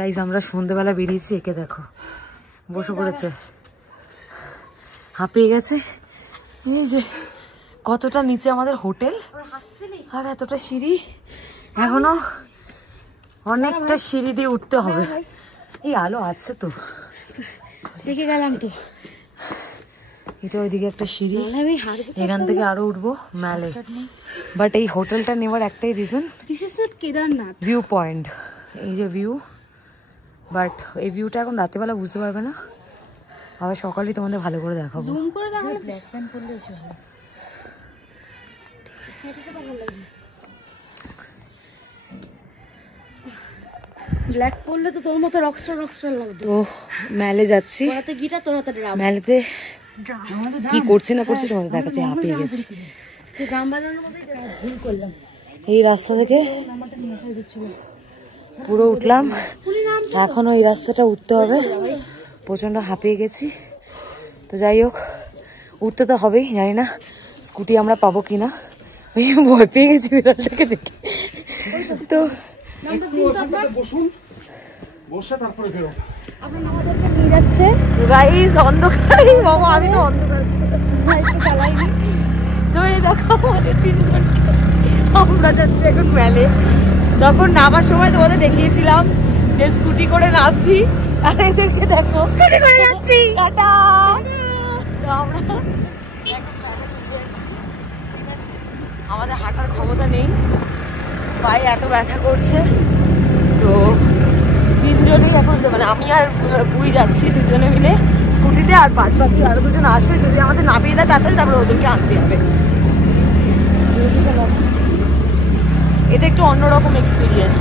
Guys আমরা সন্ধ্যেবেলা বেরিয়েছি, একে দেখো বসে পড়েছে, হাঁপিয়ে গেছে। এই যে কতটা নিচে আমাদের হোটেল আর এতটা সিঁড়ি, এখনো অনেকটা সিঁড়ি দিয়ে উঠতে হবে। এই আলো আছে তো, দেখে গেলাম তো। এটা ওইদিকে একটা সিঁড়ি, এখান থেকে আরো উঠবো মেলে। বাট এই হোটেলটা নেওয়ার একটাই reason, this is not Kedarnath view point. এই যে ভিউ, বাট এই ভিউটা এখন রাতেবেলা বুঝতে পারবে না, আবার সকালেই তোমাদের ভালো করে দেখাবো। জুম করে দেখালে ব্ল্যাক প্যান্ট পরলে এসে ভালো। ব্ল্যাক পরলে তো তোর মতো রকস্টার লাগতো। তো মেলে যাচ্ছি, মেলেতে কি করছি না করছি তোমাদের দেখাচ্ছি। হাঁপিয়ে গেছি, এই রাস্তা থেকে পুরো উঠলাম, এখনো এই রাস্তাটা উঠতে হবে। প্রচন্ড হাঁপিয়ে গেছি, তো যাই হোক উঠতে তো হবেই। জানি না স্কুটি আমরা পাবো কিনা, ভয় পেয়ে গেছি বিড়ালটাকে দেখে। তো অন্ধকারে বাবা, আমি তো অন্ধকার চালাইনি। তো এই দেখো আমাদের তিনজনকে, আমরা যাচ্ছি এখন মেলে। তখন নামার সময় তোমাদের দেখিয়েছিলাম যে স্কুটি করে নামছি, আর এদেরকে দেখো স্কুটি করে যাচ্ছি। টাটা। আমরা এখন মেলে চলে যাচ্ছি, ঠিক আছে। আমাদের হাঁটার ক্ষমতা নেই, পায়ে এত ব্যথা করছে। তো তিনজনেই এখন, মানে আমি আর বুই যাচ্ছি দুজনে মিলে স্কুটিতে, আর বাদ বাকি আরো দুজন আসবে। যদি আমাদের নামিয়ে দেয় তাড়াতাড়ি, তারপরে ওদেরকে আনতে হবে। এটা একটু অন্যরকম এক্সপিরিয়েন্স।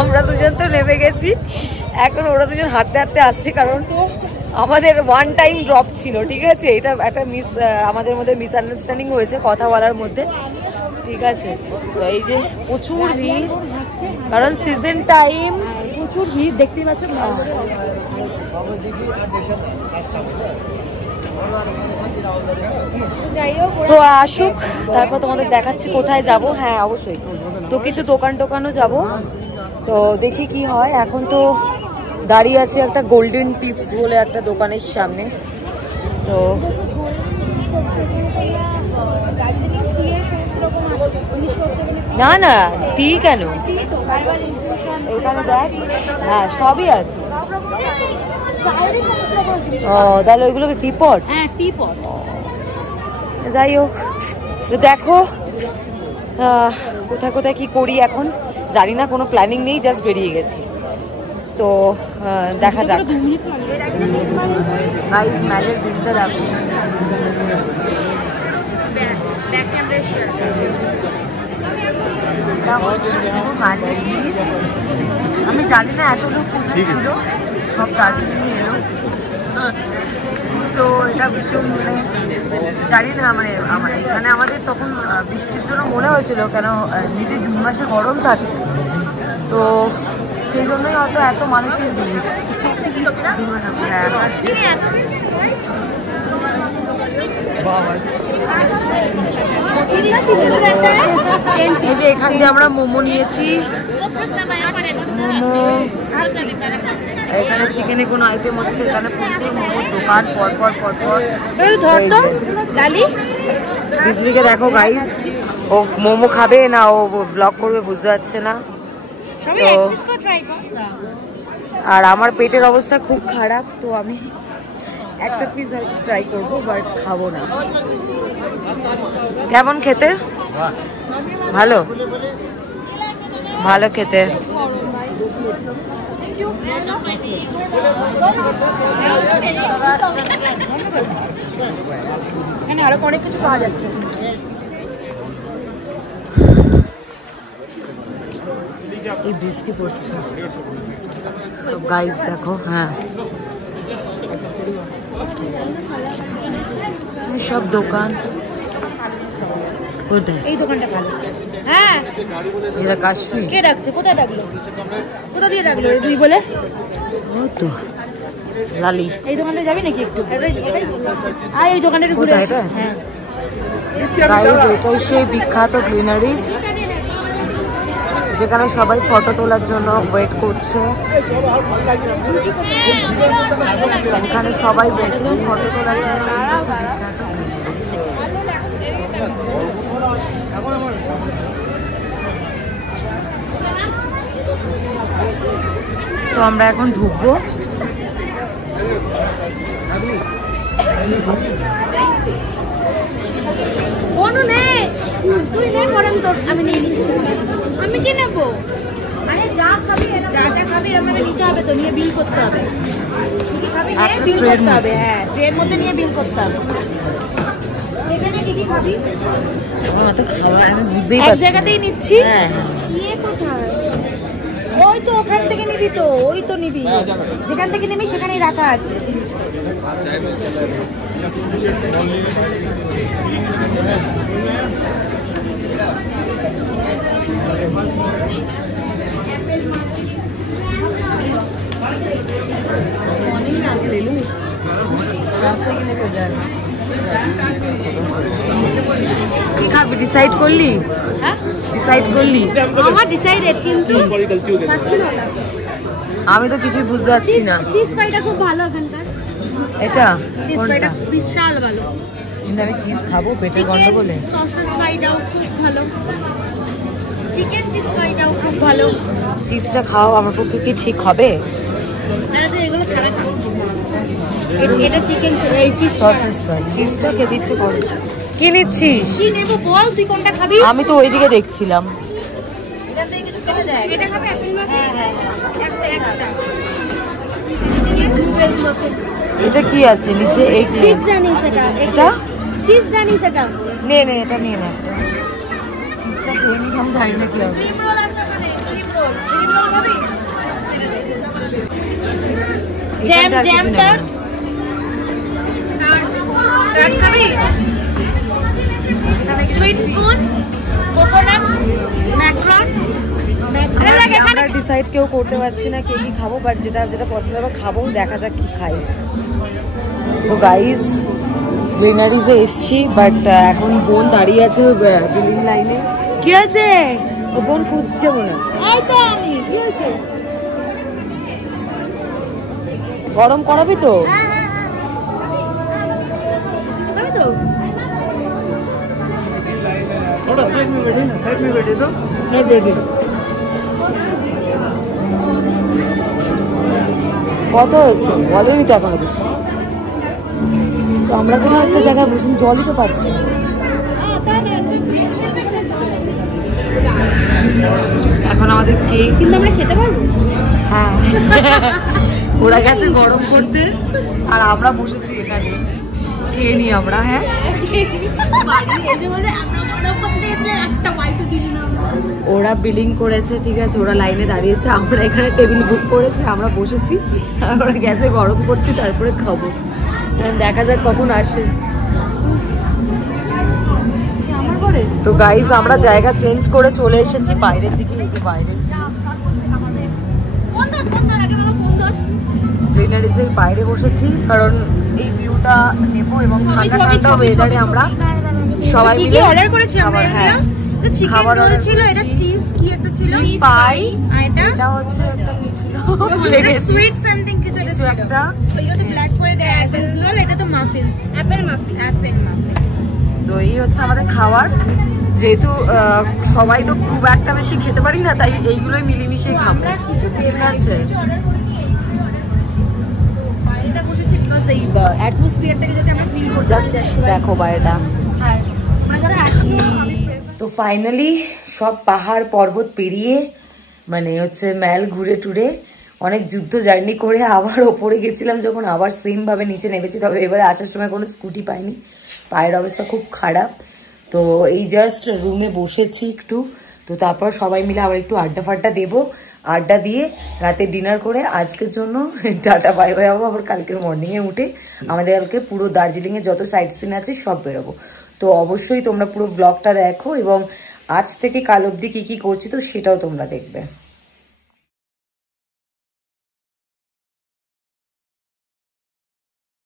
আমরা দুজন তো নেমে গেছি, এখন ওরা দুজন হাঁটতে হাঁটতে আসছে, কারণ তো আমাদের ওয়ান টাইম ড্রপ ছিল, ঠিক আছে। এটা একটা আমাদের মধ্যে মিসআন্ডারস্ট্যান্ডিং হয়েছে কথা বলার মধ্যে, ঠিক আছে। তো এই যে প্রচুর ভিড়, কারণ সিজন টাইম, প্রচুর ভিড় দেখতেই পাচ্ছ। তো আসুক, তারপর তোমাদের দেখাচ্ছি কোথায় যাব। হ্যাঁ অবশ্যই, তো কিছু দোকান টোকানও যাব, তো দেখি কি হয়। এখন তো দাঁড়িয়ে আছে একটা গোল্ডেন টিপস বলে একটা দোকানের সামনে। তো না না টি কেন, এখানে দেখ, হ্যাঁ সবই আছে। ও তাহলে ওইগুলো টিপট, হ্যাঁ টিপট। যাই হোক, দেখো কোথায় কোথায় কি করি এখন জানি না, কোনো প্ল্যানিং নেই, জাস্ট বেরিয়ে গেছি। তো দেখা যাক। গাইস মেলের ভিড়টা দেখো, আমি জানি না এত লোক কোথায় ছিল, সব দার্জিলিং এলো। তো এটা ভীষণ, মানে জানি না, মানে এখানে আমাদের তখন বৃষ্টির জন্য মনে হয়েছিল, কেন এমনিতে জুন মাসে গরম থাকে, তো সেই জন্যই হয়তো এত মানুষের ভিড়। এই যে এখান দিয়ে আমরা মোমো নিয়েছি, মোমো। এখানে চিকেনে কোনো আইটেম হচ্ছে, এখানে প্রচুর মোমোর দোকান, পরপর। বিজলিকে দেখো গাইস, ও মোমো খাবে না ও ব্লগ করবে বুঝতে পারছে না। তো আর আমার পেটের অবস্থা খুব খারাপ, তো আমি একটা পিস ট্রাই করবো, বাট খাবো না। কেমন খেতে? ভালো, ভালো খেতে। আরো অনেক কিছু পাওয়া যাচ্ছে। এই বৃষ্টি পড়ছে গাইস, দেখো। হ্যাঁ সব দোকান, কোথায় এই দোকানটা ভালো। হ্যাঁ এটা কাশ্মীর। কে ডাকছে? কোথায় ডাকলো? কোথা দিয়ে ডাকলো তুই বলে? ও তো লালি। এই দোকানটা যাবি নাকি একটু? আর এই দোকানের ঘুরে। হ্যাঁ এটাই সেই বিখ্যাত গ্রিনারিজ যেখানে সবাই ফটো তোলার জন্য ওয়েট করছে। এখানে সবাই বসে ফটো তোলার জন্য তো আমরা এখন ঢুকবো। আমি নিয়ে নিচ্ছি। আমি কি নেবো? আরে যা খাবি যা খাবি আমাকে নিতে হবে, তো নিয়ে বিল করতে হবে। কি খাবি নিয়ে বিল করতে হবে। হ্যাঁ, ট্রের মধ্যে নিয়ে বিল করতে হবে। এখানে কি খাবি? আমার তো খাবার আমি বুঝতেই পারছি। এক জায়গাতেই নিচ্ছি। হ্যাঁ, নিয়ে কোথায়? ওই তো ওখান থেকে নিবি, তো ওই তো নিবি, যেখান থেকে নিবি সেখানেই রাখা আছে। কি খাবি ডিসাইড করলি? হ্যাঁ, ডিসাইড করলি? আমার ডিসাইডেড, কিন্তু পাচ্ছি না। আমি তো কিছুই বুঝতে পারছি না। চিজ পাইটা খুব ভালো এখানকার। এটা চিজ পাইটা বিশাল ভালো। কিন্তু আমি চিজ খাবো পেটের গন্ডগোলে। সসেস পাইটাও খুব ভালো, চিকেন চিজ পাইটাও খুব ভালো। চিজটা খাওয়া আমার পক্ষে কি ঠিক হবে? তাহলে তো এগুলো ছাড়া খাবো। এটা চিকেন চিজ সসেস পাই। চিজটা কে দিচ্ছে কোন? কি নিচ্ছিস? কি নেব বল, তুই কোনটা খাবি? আমি তো ওইদিকে দেখছিলাম। এটা দিয়ে কিছু কেটে দেখ। এটা খাবে অ্যাপেল মাফিন? হ্যাঁ, এটা কি আছে নিচে? এই চিজ জানিস এটা? এটা চিজ জানিস এটা? নে নে, এটা নিয়ে নে। চিজটা খেয়ে নি, আমি জানি না কি হবে। ক্রিম রোল আছে ওখানে, ক্রিম রোল। ক্রিম রোল খাবি? জ্যামটা আর খাবি? Sweet spoon, coconut, Macron. আমরা ডিসাইড কেউ করতে পারছি না কে কি খাবো, বাট যেটা যেটা পছন্দ হবে খাবো, দেখা যাক কি খাই। তো গাইজ গ্রিনারিজে এসছি, বাট এখন বোন দাঁড়িয়ে আছে বিলিং লাইনে। কি আছে? ও বোন খুঁজছে মনে হয়। এই তো আমি, কি হয়েছে? গরম করাবি তো? খাবি তো? थोड़ा साइड में बैठे ना, साइड में बैठे तो साइड बैठे। কত হয়েছে বলেনি তো এখনো কিছু। আমরা কোনো একটা জায়গায় বসে জলই তো পাচ্ছি। এখন আমাদের কেক, কিন্তু আমরা খেতে পারবো? হ্যাঁ ওরা গেছে গরম করতে আর আমরা বসেছি এখানে খেয়ে নি আমরা। হ্যাঁ, ওরা বিলিং করেছে, ঠিক আছে, ওরা লাইনে দাঁড়িয়েছে, আমরা এখানে টেবিল বুক করেছি, আমরা বসেছি, আমরা গেছে গরম করতে, তারপরে খাবো। দেখা যাক কখন আসে। তো গাইজ আমরা জায়গা চেঞ্জ করে চলে এসেছি বাইরের দিকে। এই যে বাইরে গ্রিনারিজের বাইরে বসেছি, কারণ এই ভিউটা নেবো এবং ঠান্ডা ঠান্ডা ওয়েদারে আমরা সবাই মিলে অর্ডার করেছি আমরা। হ্যাঁ, চিকেন রোল ছিল, এটা চিজ কি একটা ছিল, চিজ পাই, আর এটা হচ্ছে একটা কি ছিল ভুলে গেছি, সুইট সামথিং কিছু একটা ছিল। একটা এটা তো ব্ল্যাক ফরেস্ট অ্যাপেল রোল, এটা তো মাফিন, অ্যাপেল মাফিন। তো এই হচ্ছে আমাদের খাবার। যেহেতু সবাই তো খুব একটা বেশি খেতে পারি না, তাই এইগুলোই মিলেমিশে খাবো, ঠিক আছে। দেখো বাইরেটা। তো ফাইনালি সব পাহাড় পর্বত পেরিয়ে মানে হচ্ছে ম্যাল ঘুরে টুরে অনেক যুদ্ধ জার্নি করে আবার ওপরে গেছিলাম, যখন আবার সেম ভাবে নিচে নেমেছি। তবে এবারে আসার সময় কোনো স্কুটি পাইনি, পায়ের অবস্থা খুব খারাপ। তো এই জাস্ট রুমে বসেছি একটু, তো তারপর সবাই মিলে আবার একটু আড্ডা ফাড্ডা দেবো, আড্ডা দিয়ে রাতে ডিনার করে আজকের জন্য টাটা বাই বাই হবো। আবার কালকের মর্নিংয়ে উঠে আমাদের কালকে পুরো দার্জিলিংয়ে যত সাইট সিন আছে সব বেরোবো। তো অবশ্যই তোমরা পুরো ব্লগটা দেখো এবং আজ থেকে কাল অবধি কী কী করছি তো সেটাও তোমরা দেখবে।